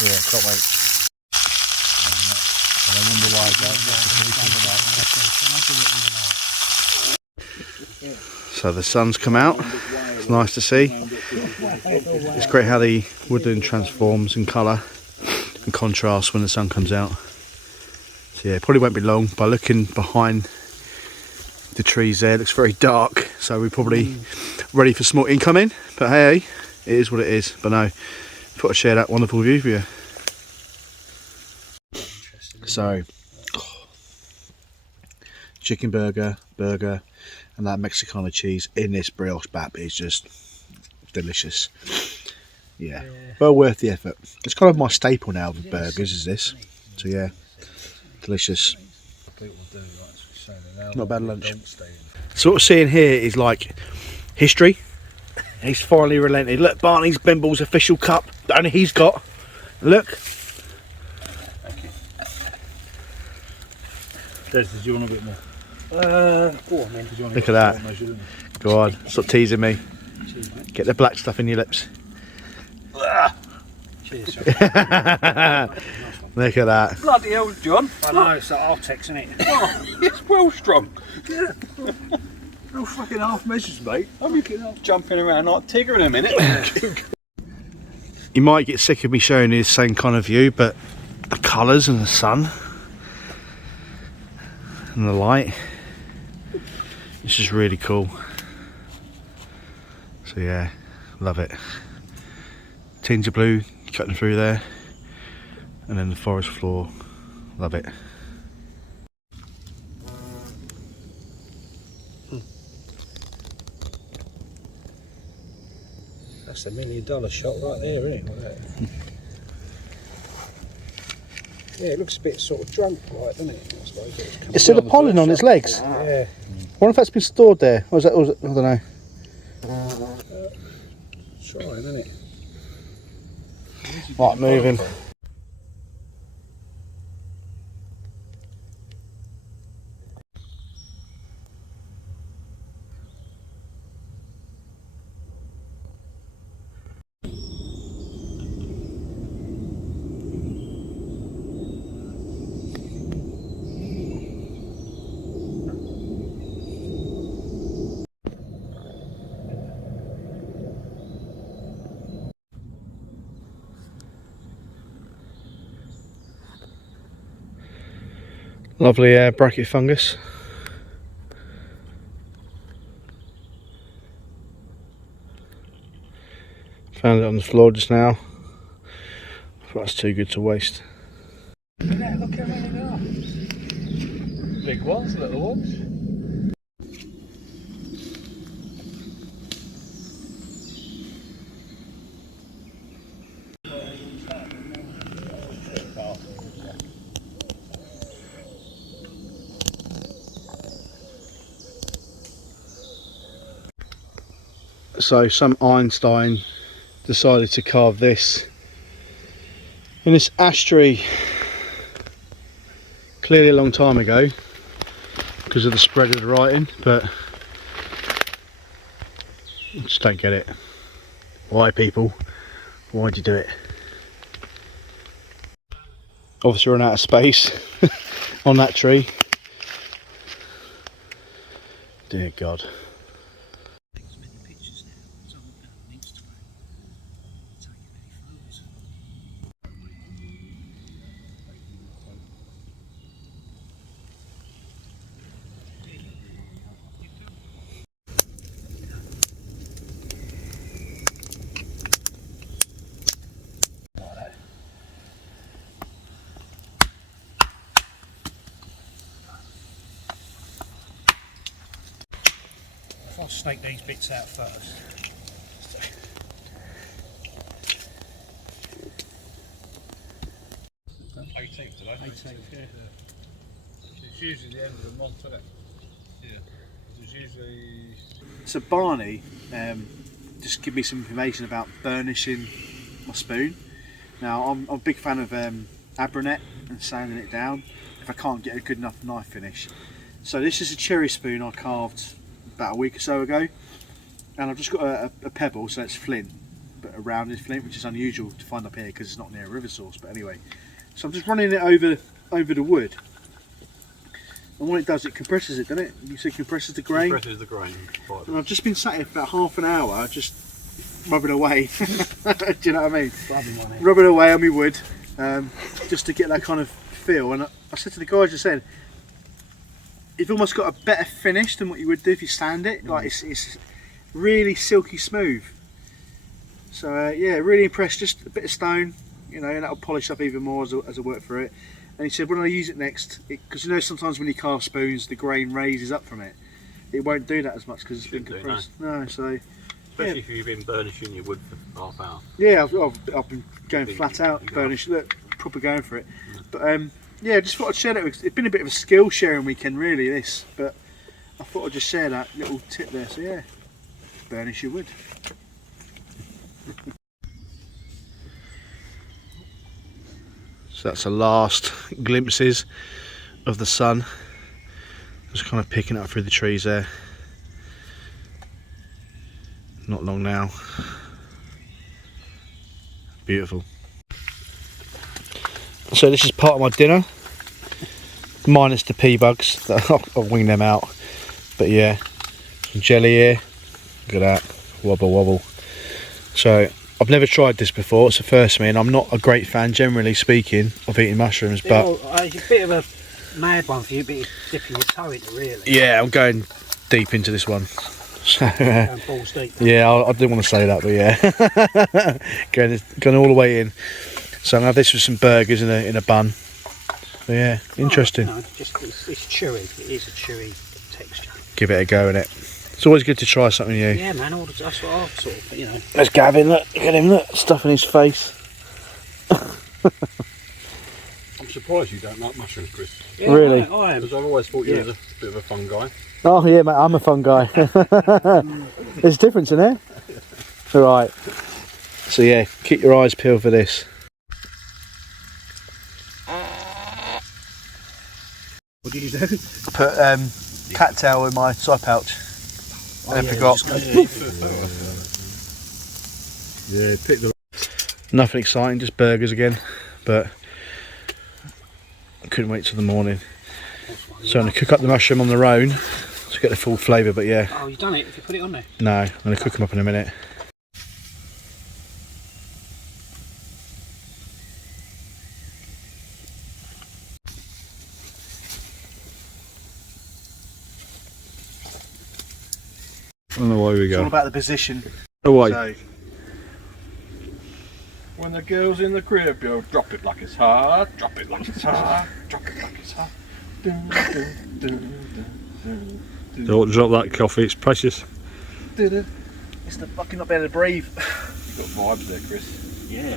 Yeah, can't wait. And I wonder why So the sun's come out, it's nice to see. It's great how the woodland transforms in colour and contrast when the sun comes out. So yeah, it probably won't be long. By looking behind the trees there, it looks very dark, so we're probably ready for small incoming. But hey, it is what it is. But no, thought I'd share that wonderful view with you. So, chicken burger, and that Mexicana cheese in this brioche bap is just delicious. Yeah, well worth the effort. It's kind of my staple now with burgers, is this. So yeah, delicious. Not a bad lunch. So what we're seeing here is like history. He's finally relented. Look, Barney's Bimble's official cup that only he's got. Look. Des, did you want a bit more? Go on then. Look at that. Go on, stop teasing me. Cheers, mate. Get the black stuff in your lips. Cheers. Look at that. Bloody hell, John. I know, it's that Helikon-Tex, isn't it? Oh, it's well strong. Yeah. No fucking half measures, mate. I'm jumping around like Tigger in a minute. You might get sick of me showing you the same kind of view, but the colours and the sun and the light, it's just really cool. So yeah, love it. Tinge of blue cutting through there, and then the forest floor, love it. That's $1 million shot right there, isn't it? Yeah, it looks a bit sort of drunk, like, doesn't it? I suppose It's still the pollen on its legs. Yeah. I wonder if that's been stored there, or is that, I don't know. Trying, isn't it? Right, moving. Lovely bracket fungus. Found it on the floor just now. I thought that's too good to waste. Look how many there are. Big ones, little ones. So some Einstein decided to carve this in this ash tree, clearly a long time ago because of the spread of the writing, but I just don't get it. Why, people? Why'd you do it? Obviously run out of space on that tree. Dear God. I'll snake these bits out first. $18 today. 18th, yeah. It's usually the end of the month, isn't it? Yeah. It's So Barney just give me some information about burnishing my spoon. Now I'm a big fan of Abranet and sanding it down if I can't get a good enough knife finish. So this is a cherry spoon I carved about a week or so ago, and I've just got a pebble, so it's flint, but a rounded flint, which is unusual to find up here because it's not near a river source. But anyway, so I'm just running it over the wood, and what it does, it compresses it, doesn't it? You say compresses the grain? Compresses the grain. And I've just been sat here for about half an hour just rubbing away. Do you know what I mean? Rubbing away on my wood, just to get that kind of feel. And I said to the guys, I said, you've almost got a better finish than what you would do if you sand it. Like it's really silky smooth. So yeah, really impressed. Just a bit of stone, you know, and that'll polish up even more as I work through it. And he said, when I use it next, because you know sometimes when you carve spoons, the grain raises up from it. It won't do that as much because it's been compressed. No, so especially if you've been burnishing your wood for half hour. Yeah, I've been going flat out burnish. Look, proper going for it. But yeah, just thought I'd share that. It's been a bit of a skill sharing weekend, really. This, but I thought I'd just share that little tip there. So yeah, burnish your wood. So that's the last glimpses of the sun. Just kind of picking up through the trees there. Not long now. Beautiful. So this is part of my dinner, minus the pea bugs. I'll wing them out. But yeah, some jelly here. Look at that, wobble wobble. So I've never tried this before. It's the first for me, and I'm not a great fan, generally speaking, of eating mushrooms. But it's a bit of a mad one for you, but you're dipping your toe into, really. Yeah, I'm going deep into this one. So, balls deep. yeah, I didn't want to say that, but yeah, going all the way in. So I'm gonna have this with some burgers in a bun. So yeah, interesting. No, just it's chewy. It is a chewy texture. Give it a go, innit? It's always good to try something new. Yeah, man. That's what I sort of, you know. There's Gavin. Look at him. Look, stuff in his face. I'm surprised you don't like mushrooms, Chris. Yeah, really? I am. Because I've always thought you was a bit of a fun guy. Oh yeah, mate, I'm a fun guy. There's a difference in there. Right. So yeah, keep your eyes peeled for this. What did you do? Put cattail in my side pouch. I forgot. Yeah, pick the. Nothing exciting, just burgers again. But I couldn't wait till the morning. So I'm going to cook up the mushroom on their own to get the full flavour. But yeah. Oh, you've done it? Have you put it on there? No, I'm going to cook them up in a minute. And away we It's all go. about the position. Away. So, When the girl's in the crib, you'll drop it like it's hot, drop it like it's hot, drop it like it's hot. Don't drop that coffee, it's precious. it's the fucking not being able to breathe. You've got vibes there, Chris. Yeah.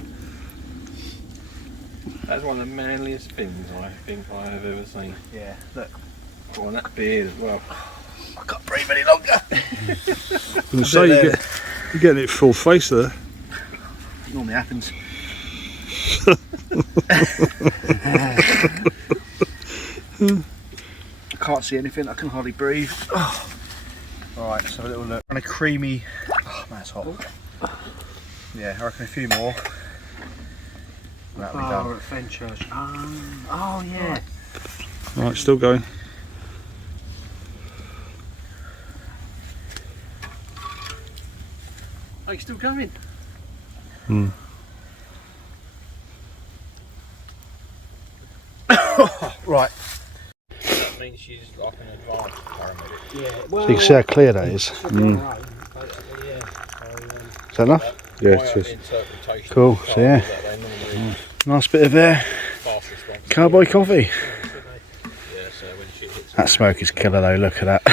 That's one of the manliest things I think I have ever seen. Yeah, look. Oh, and that beard as well. I can't breathe any longer. I was say you're getting it full face there. It normally happens. I can't see anything, I can hardly breathe. Oh. Alright, let's have a little look. And a creamy. Oh man, it's hot. Yeah, I reckon a few more. That'll be done. At Fenchurch. Oh yeah. Right, still going. Are you still going? Hmm. Right. That means she's like an advanced paramedic. Yeah. Well, So you can see how clear that is. should be all right, basically, yeah. Is that enough? Yeah, My it's just. interpretation Cool, of the so yeah. is that they normally Nice bit of fast response. cowboy coffee. Yeah, so when she hits That smoke is killer though, look at that.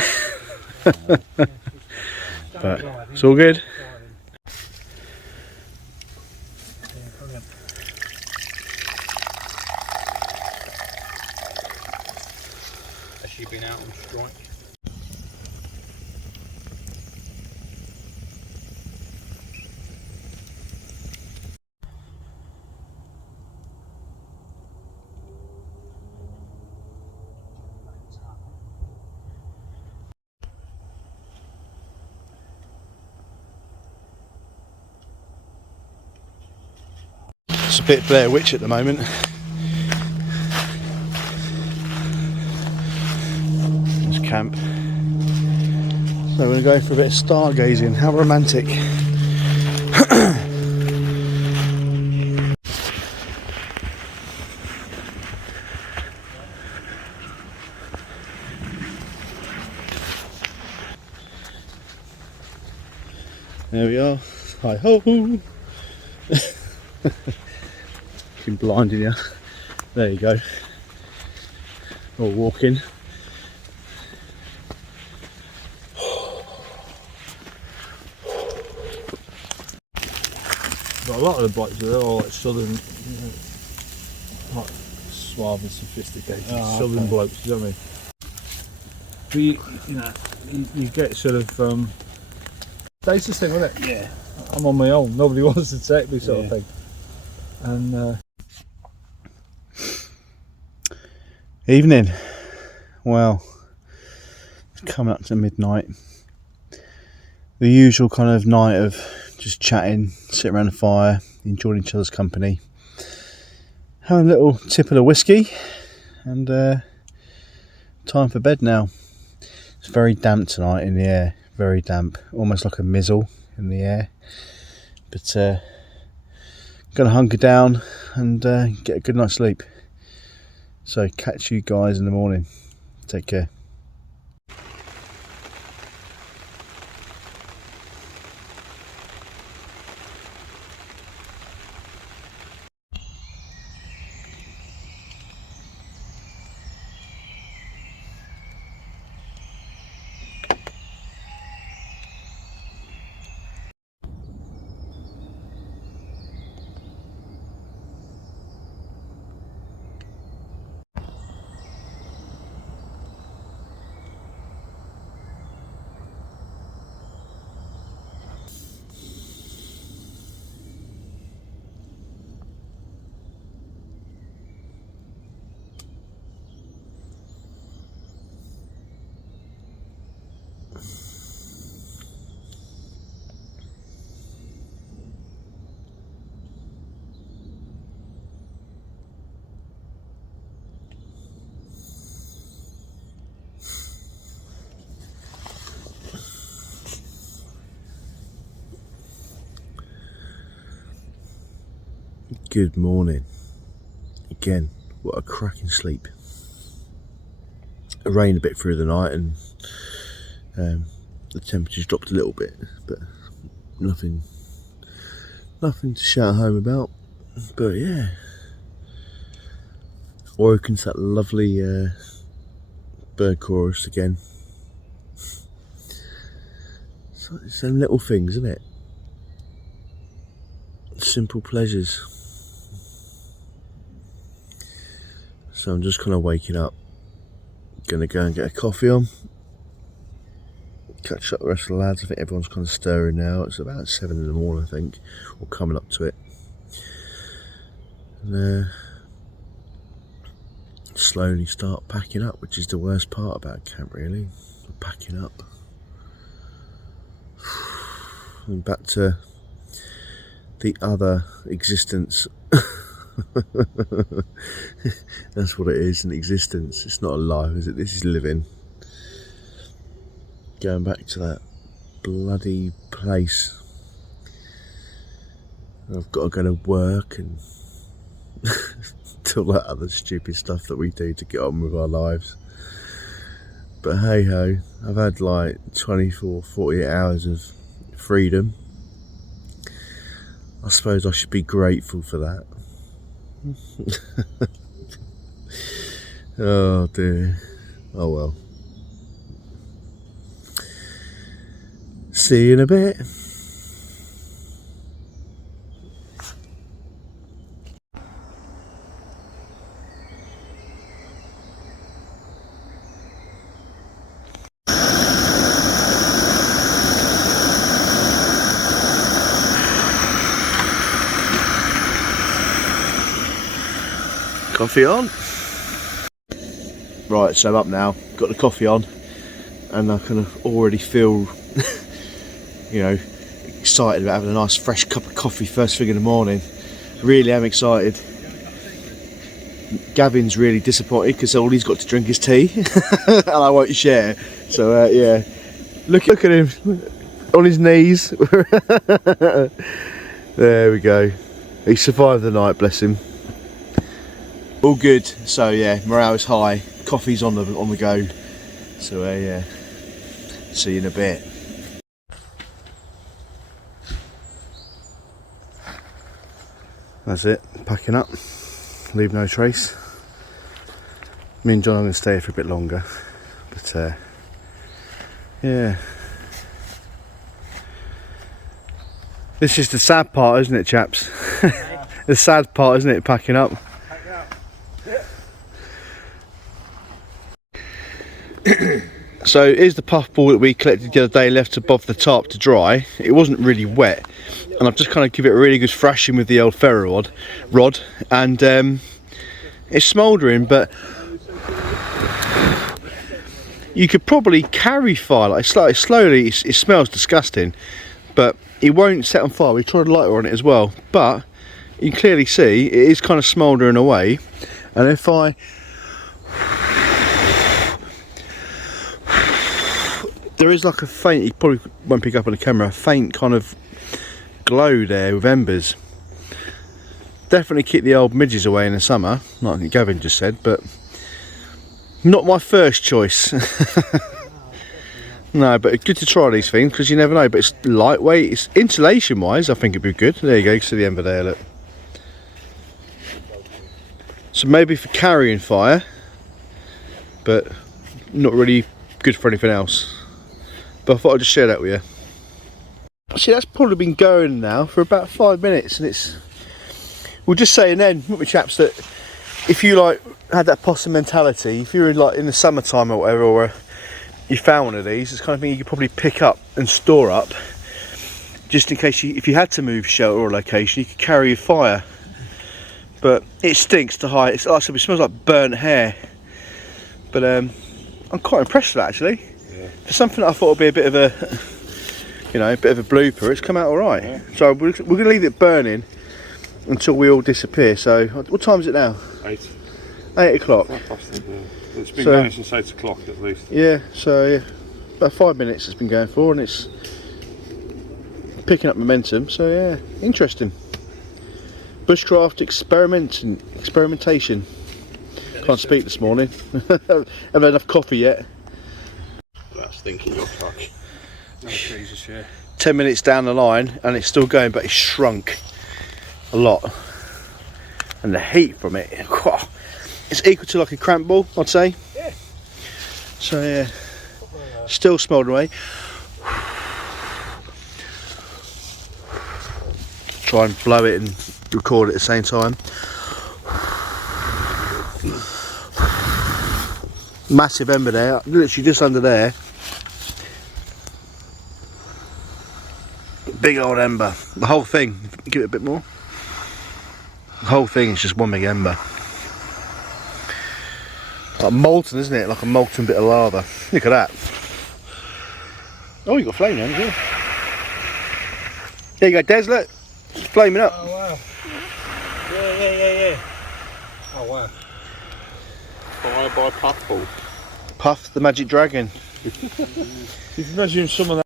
But it's all good. Has she been out on strike? It's a bit Blair Witch at the moment. There's camp. So we're going to go for a bit of stargazing. How romantic. There we are. Hi ho! Fucking blinding you. There you go. All walking. But a lot of the blokes are all like southern, like suave and sophisticated southern blokes, you know what I mean? But you get sort of, that's the thing, isn't it? Yeah. I'm on my own, nobody wants to take me sort of thing. And Evening. Well, it's coming up to midnight. The usual kind of night of just chatting, sitting around the fire, enjoying each other's company, having a little tipple of whiskey, and time for bed now. It's very damp tonight in the air, very damp, almost like a mizzle in the air. But gonna hunker down and get a good night's sleep. So catch you guys in the morning. Take care. Good morning. Again, what a cracking sleep. It rained a bit through the night and the temperature's dropped a little bit, but nothing to shout home about. But yeah, woken to that lovely bird chorus again. So it's them little things, isn't it? Simple pleasures. So I'm just kind of waking up, gonna go and get a coffee on, catch up the rest of the lads. I think everyone's kind of stirring now. It's about 7 in the morning, I think, or coming up to it. And slowly start packing up, which is the worst part about camp, really. Packing up. And back to the other existence. That's what it is, an existence. It's not a life, is it? This is living. Going back to that bloody place. I've got to go to work and do all that other stupid stuff that we do to get on with our lives. But hey ho, I've had like 24, 48 hours of freedom. I suppose I should be grateful for that. Oh dear. Oh well. See you in a bit. Coffee on. Right, so I'm up now, got the coffee on, and I kind of already feel excited about having a nice fresh cup of coffee first thing in the morning. Really am excited. Gavin's really disappointed because all he's got to drink is tea and I won't share. So yeah, look at him on his knees. There we go. He survived the night, bless him. All good. So yeah, morale is high. Coffee's on the go. So yeah, see you in a bit. That's it. Packing up. Leave no trace. Me and John are going to stay here for a bit longer, but yeah. This is the sad part, isn't it, chaps? The sad part, isn't it, packing up? So here's the puffball that we collected the other day, left above the tarp to dry. It wasn't really wet, and I've just kind of give it a really good thrashing with the old ferro rod, and it's smouldering, but you could probably carry fire. Like slowly, it smells disgusting, but it won't set on fire. We tried a lighter on it as well, but you can clearly see it is kind of smouldering away. And if I there is like a faint, you probably won't pick up on the camera, a faint kind of glow there with embers. Definitely keep the old midges away in the summer, like Gavin just said, but not my first choice. No, but it's good to try these things because you never know. But it's lightweight, it's insulation wise, I think it'd be good. There you go, you can see the ember there, look. So maybe for carrying fire, but not really good for anything else. But I thought I'd just share that with you. See, that's probably been going now for about 5 minutes, and it's, we'll just say, and then with chaps, that if you like had that possum mentality, if you're in the summertime or whatever, or you found one of these, it's the kind of thing you could probably pick up and store up, just in case if you had to move shelter or location, you could carry your fire. But it stinks to high. It's like I said, it smells like burnt hair. But I'm quite impressed with that, actually. Yeah. For something that I thought would be a bit of a, you know, a bit of a blooper, it's come out all right. Yeah. So we're going to leave it burning until we all disappear. So what time is it now? 8. 8 o'clock. It's been going since 8 o'clock at least. Yeah, so yeah, about 5 minutes it's been going for, and it's picking up momentum. So yeah, interesting. Bushcraft experimentation. Can't speak this morning. Haven't had enough coffee yet. That's thinking your truck. Oh, Jesus, yeah. 10 minutes down the line and it's still going, but it's shrunk a lot. And the heat from it, it's equal to like a cramp ball, I'd say. Yeah. So yeah, still smouldering away. Try and blow it and record at the same time. Massive ember there, literally just under there. Big old ember. The whole thing, give it a bit more. The whole thing is just one big ember. Like molten, isn't it? Like a molten bit of lava. Look at that. Oh, you got flame there, haven't you? There you go, Des, look. It's flaming up. Oh, wow. Yeah. Oh, wow. Fire by puffball. Puff the magic dragon. You can imagine some of that.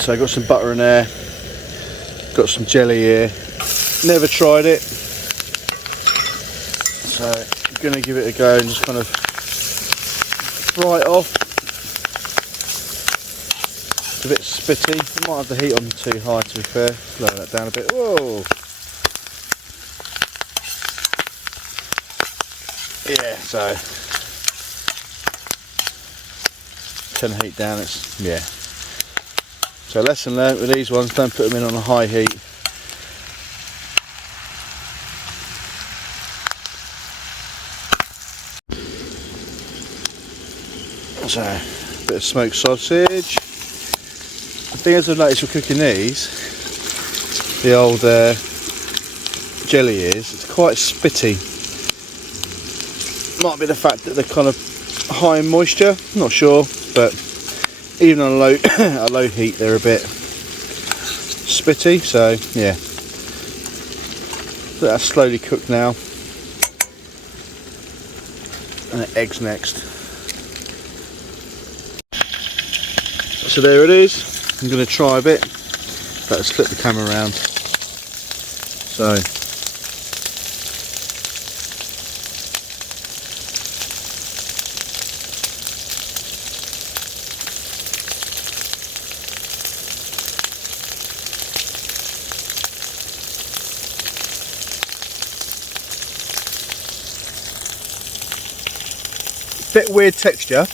So I got some butter in there, got some jelly here, never tried it, so I'm going to give it a go and just kind of fry it off. It's a bit spitty, I might have the heat on too high to be fair, lower that down a bit. Whoa! Yeah, so turn the heat down, it's, yeah. So lesson learnt with these ones, don't put them in on a high heat. So, a bit of smoked sausage. The thing is I've noticed with cooking these, the old jelly is, it's quite spitty. Might be the fact that they're kind of high in moisture, not sure, but even on a low, a low heat they're a bit spitty, so yeah. That's slowly cooked now. And the eggs next. So there it is. I'm going to try a bit. Let's flip the camera around. So bit weird texture,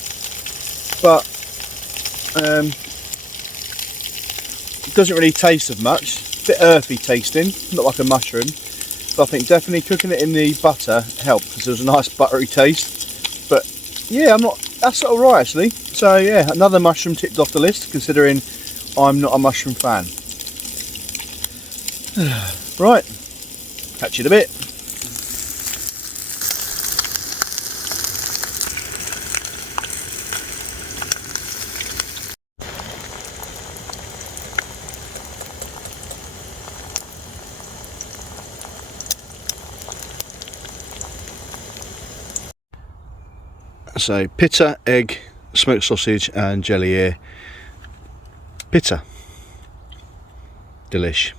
but it doesn't really taste of much. Bit earthy tasting, not like a mushroom, but I think definitely cooking it in the butter helped because there was a nice buttery taste. But yeah, that's all right actually. So yeah, another mushroom ticked off the list, considering I'm not a mushroom fan. Right, catch you in a bit. So pita, egg, smoked sausage and jelly here. Pita. Delish.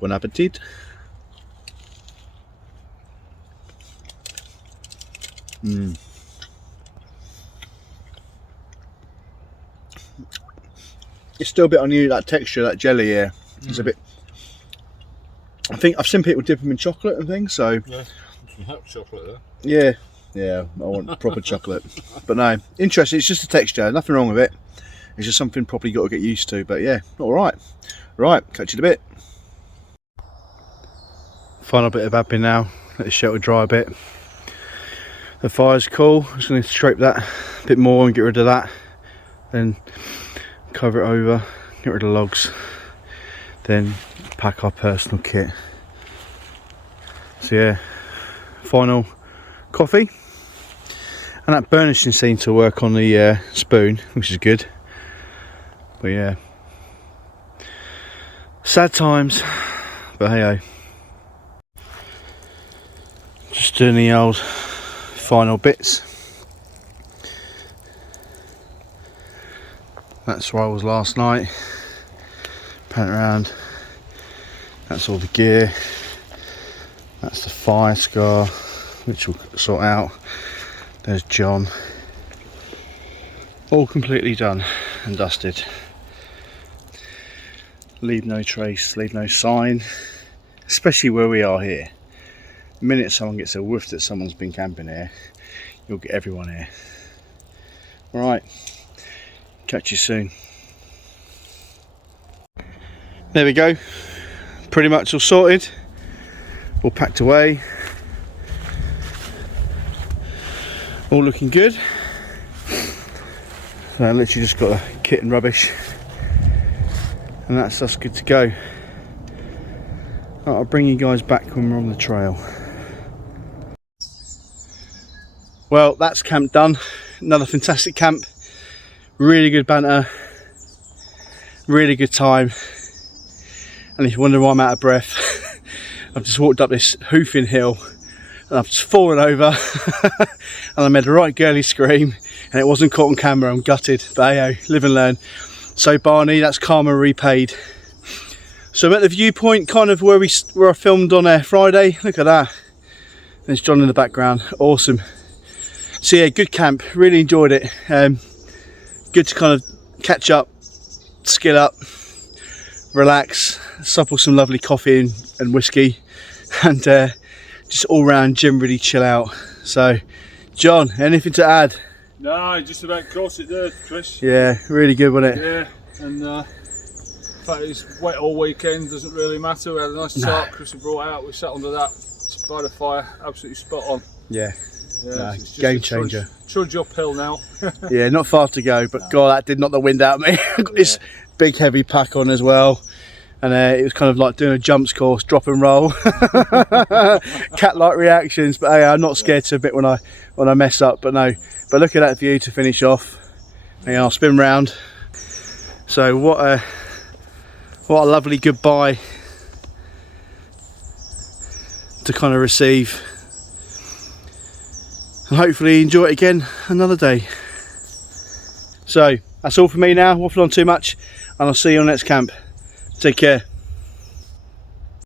Bon appetit. It's still a bit unusual, that texture, that jelly here. It's a bit. I think I've seen people dip them in chocolate and things, so. Yeah. Hot chocolate there. Yeah, I want proper chocolate. But no, interesting, it's just a texture, nothing wrong with it. It's just something probably got to get used to, but yeah, alright. Right, catch you in a bit. Final bit of admin now, let the shelter dry a bit. The fire's cool, I'm just going to scrape that a bit more and get rid of that. Then cover it over, get rid of the logs. Then pack our personal kit. So yeah. Final coffee, and that burnishing seemed to work on the spoon, which is good. But yeah, sad times, but hey ho. Just doing the old final bits. That's where I was last night, panting around. That's all the gear. That's the fire scar, which we'll sort out. There's John. All completely done and dusted. Leave no trace, leave no sign, especially where we are here. The minute someone gets a whiff that someone's been camping here, you'll get everyone here. Alright, catch you soon. There we go, pretty much all sorted. All packed away, all looking good. So I literally just got a kit and rubbish, and that's us good to go. I'll bring you guys back when we're on the trail. Well, that's camp done. Another fantastic camp, really good banter, really good time. And if you wonder why I'm out of breath, I've just walked up this hoofing hill and I've just fallen over and I made a right girly scream, and it wasn't caught on camera. I'm gutted, but hey, live and learn. So Barney, that's karma repaid. So I'm at the viewpoint, kind of where I filmed on Friday. Look at that. There's John in the background, awesome. So yeah, good camp, really enjoyed it. Good to kind of catch up, skill up, relax, supple some lovely coffee and whiskey, and just all round generally chill out. So John, anything to add? No, just about caught it there, Chris. Yeah, really good, wasn't it? Yeah, and the fact it's wet all weekend doesn't really matter. We had a nice tarp Chris had brought out, we sat under that by the fire, absolutely spot on. Yeah, Yeah, no, it's just game changer. Trudge uphill now. Yeah, not far to go, but God, that did knock the wind out of me. I've got this big heavy pack on as well. and it was kind of like doing a jumps course, drop and roll, cat-like reactions. But hey, I'm not scared to admit when I mess up. But no, but look at that view to finish off. And I'll spin round. So what a lovely goodbye to kind of receive, and hopefully enjoy it again another day. So that's all for me now. Waffle on too much, and I'll see you on next camp. Take care.